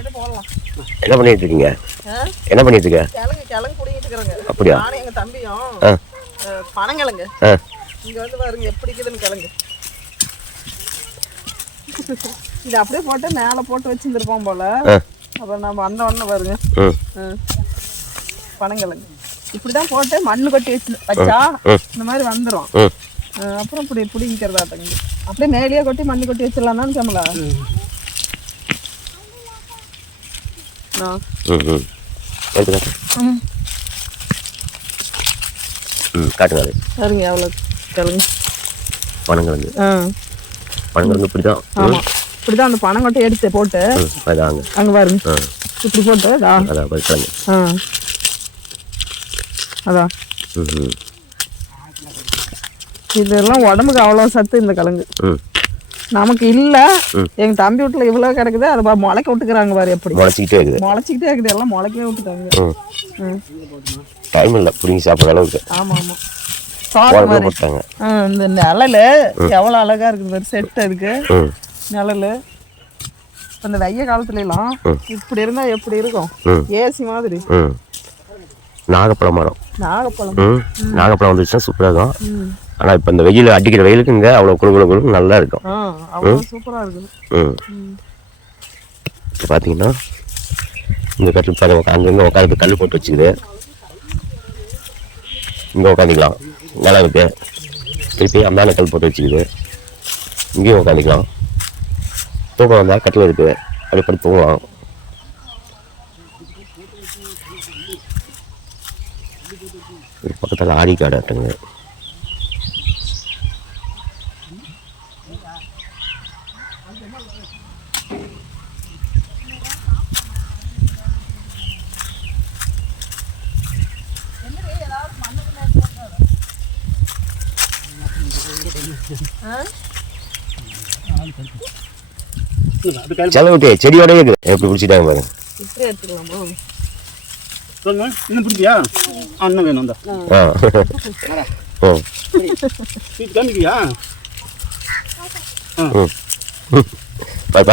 என்ன பண்ணிட்டு இருக்கீங்க? என்ன பண்ணிட்டு இருக்க? கிழங்கு புடிங்கிட்டு இருக்கறங்க. அப்படியா? நானும் எங்க தம்பியும் பனங்கிழங்கு. இங்க வந்து பாருங்க எப்படி இருக்குதுன்னு கிழங்கு. இது அப்படியே போட்டு மேல போட்டு வச்சிருந்திருப்போம் போல. அப்ப நம்ம அந்த ஒண்ணு பாருங்க. பனங்கிழங்கு இப்படிதான் போட்டு மண்ணு கொட்டி வச்சா இந்த மாதிரி வந்துடும். அப்புறம் இப்படி பிடிங்கிறதா தங்க அப்படியே மேலேயே கொட்டி மண்ணு கொட்டி வச்சிடலாம் தான் சமலா. காட்டுங்க பாருங்க எவ்வளோ கிழங்கு பனங்கிழங்கு. பனங்கிழங்கு இப்படிதான். ஆமாம் இப்படிதான் அந்த பனங்கொட்டை எடுத்து போட்டு அதாங்க அங்கே பாருங்க இப்படி போட்டு அதான் கிழங்கு. அதான் இதெல்லாம் உடம்புக்கு அவ்வளோ சத்து இந்த கிழங்கு. நமக்கு இல்ல எங்க தம்பி வீட்டுல இவ்வளவு கிடக்குது அதை முளைக்க விட்டுக்கிறாங்க பாரு. எப்படி முளைச்சிக்கிட்டே இருக்குது எல்லாம் முளைக்கவே விட்டுட்டாங்க. டைம் இல்லை பிடிங்கி சாப்பிட்ற அளவுக்கு. ஆமா ஆமா போட்டாங்க. இந்த நிழலு எவ்வளவு அழகா இருக்குது பாரு. செட் இருக்கு நிழலு. இந்த வெய்ய காலத்துல எல்லாம் இப்படி இருந்தா எப்படி இருக்கும்? ஏசி மாதிரி. நாகப்பழம் மரம். நாகப்பழம் வந்துச்சுன்னா சூப்பராக இருக்கும். ஆனால் இப்போ இந்த வெயில் அடிக்கிற வெயிலுக்கு இங்கே அவ்வளோ குழு நல்லா இருக்கும். சூப்பராக இருக்குது. இப்போ பார்த்தீங்கன்னா இந்த கட்டில் அங்கங்கே உட்காந்து கல் போட்டு வச்சுக்குது. இங்கே உட்காந்துக்கலாம் நல்லா இருக்கு. திருப்பி அந்தான கல் போட்டு வச்சுக்குது. இங்கேயும் உட்காந்துக்கலாம். தூக்கம் வந்தால் கட்டில் இருக்குது அப்படி படி தூங்கலாம். பக்கத்தில் ஆடி காடு ஆட்டுங்க. செலவுட்டு செடியோட இருக்குது. எப்படி பிடிச்சிட்டாங்க பாருங்க.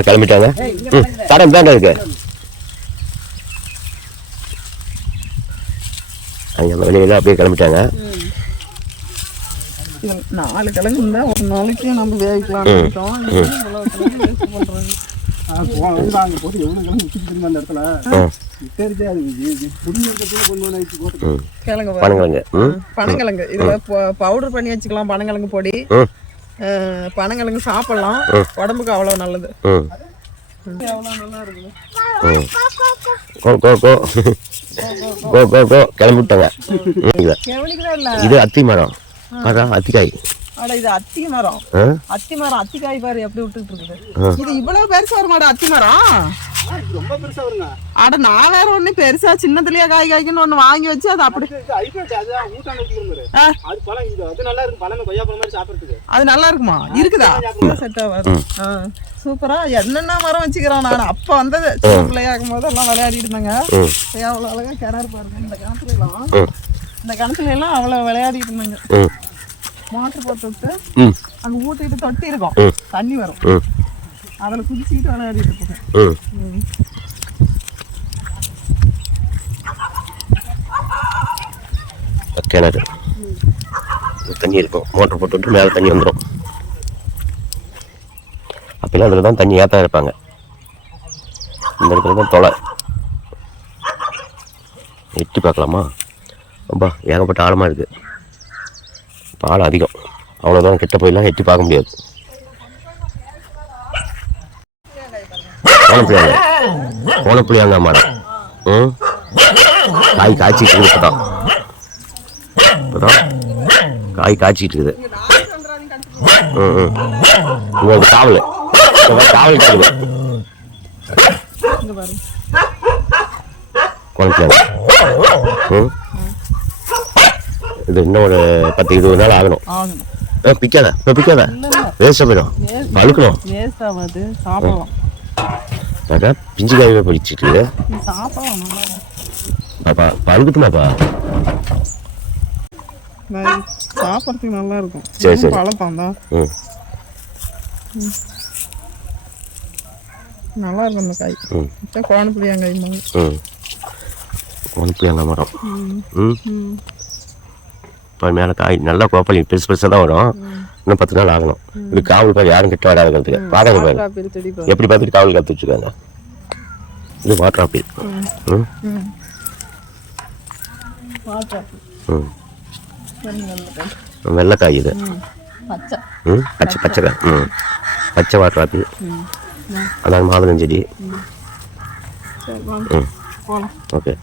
கிளம்பிட்டாங்க. தரம் தாங்க இருக்கு. வெளியில அப்படியே கிளம்பிட்டாங்க. 4 கிழங்கு இருந்தா ஒரு நாளைக்கு நம்ம வேவிக்கலாம். பனங்கிழங்கு இதுல பவுடர் பண்ணி வச்சுக்கலாம். பனங்கிழங்கு பொடி. பனங்கிழங்கு சாப்பிடலாம். உடம்புக்கு அவ்வளவு நல்லது. கிளம்பிட்டாங்க. இது அத்தி மரம். அத்திக்காய். இது அத்தி மரம். அத்திக்காய் பாரு எப்படி விட்டுட்டு இருக்குது. இது இவ்வளவு பெருசா வருமாடா அத்தி மரம். ரொம்ப பெருசா வருங்க. அட நான் வேற ஒண்ணு பெருசா சின்னதுலயே காய் காய்க்குன்னு ஒண்ணு வாங்கி வச்சு அது அப்படி அது நல்லா இருக்குமா? இருக்குதா? செட் ஆகாது. சூப்பரா என்னென்ன மரம் வச்சுக்கிறோம். நான் அப்ப வந்தது சின்ன பிள்ளையா இருக்கும் போது எல்லாம் விளையாடிட்டு இருந்தாங்க. அவ்வளவு அழகா கிணறு பாருங்க. இந்த கிணத்துல எல்லாம் அவ்வளவு விளையாடிட்டு இருந்தாங்க. மோட்டர் போட்டு விட்டு அங்க ஊட்டிட்டு தொட்டி இருக்கும். தண்ணி வரும். அதுல குதிச்சுக்கிட்டு விளையாடிட்டு இருப்போம். கிணறு தண்ணி இருக்கும். மோட்டர் போட்டு விட்டு மேலே தண்ணி வந்துடும். அப்பெல்லாம் அதில் தான் தண்ணி ஏற்ற இருப்பாங்க. இந்த இடத்துல தான் தொலை. எட்டி பார்க்கலாமா? ரொம்ப ஏகப்பட்ட ஆழமாக இருக்குது. இப்போ ஆழம் அதிகம். அவ்வளோதான் கிட்ட போயெல்லாம் எட்டி பார்க்க முடியாது. கோணப்புளியாங்க மரம். காய் காய்ச்சிட்டு இருக்குது. இப்போதான் காய் காய்ச்சிட்டு இருக்குது. உங்களுக்கு காவல் இருக்குது. கோணப்புளியாங்க. இது இன்னும் ஒரு 10-20 நாள் ஆகணும். பிக்காத பிக்காத வேஸ்டா போயிடும். பழுக்கணும். பிஞ்சு காயவே பிடிச்சிட்டு பாப்பா பழுக்கட்டுமாப்பா? சாப்பிட்றதுக்கு நல்லா இருக்கும். சரி சரி. பழம் தான். நல்லா இருக்கும் அந்த காய். ம் கோணப்புளியாங்காய்மாங்க. ம் கோணப்புளியாங்காய் மரம். ம் இப்போ மேலே காய் நல்லா கோப்பளி பெருசு பெருசாக தான் வரும். இன்னும் 10 நாள் ஆகணும். இது காவல் பாரு, யாரும் கிட்ட வராதுங்கிறதுக்கு. பாருங்க பாருங்க ஆப்பிள் செடி எப்படி பார்த்துட்டு காவல் காத்து வச்சுருக்காங்க. இது வாட்டர் ஆப்பிள். ம் ம் வெள்ளைக்காய் இது. பச்சை பச்சை பச்சைக்காய். பச்சை வாட்டர் ஆப்பிள். அதான் மாதுளம் செடி. சரி, ம் போகலாம். ஓகே.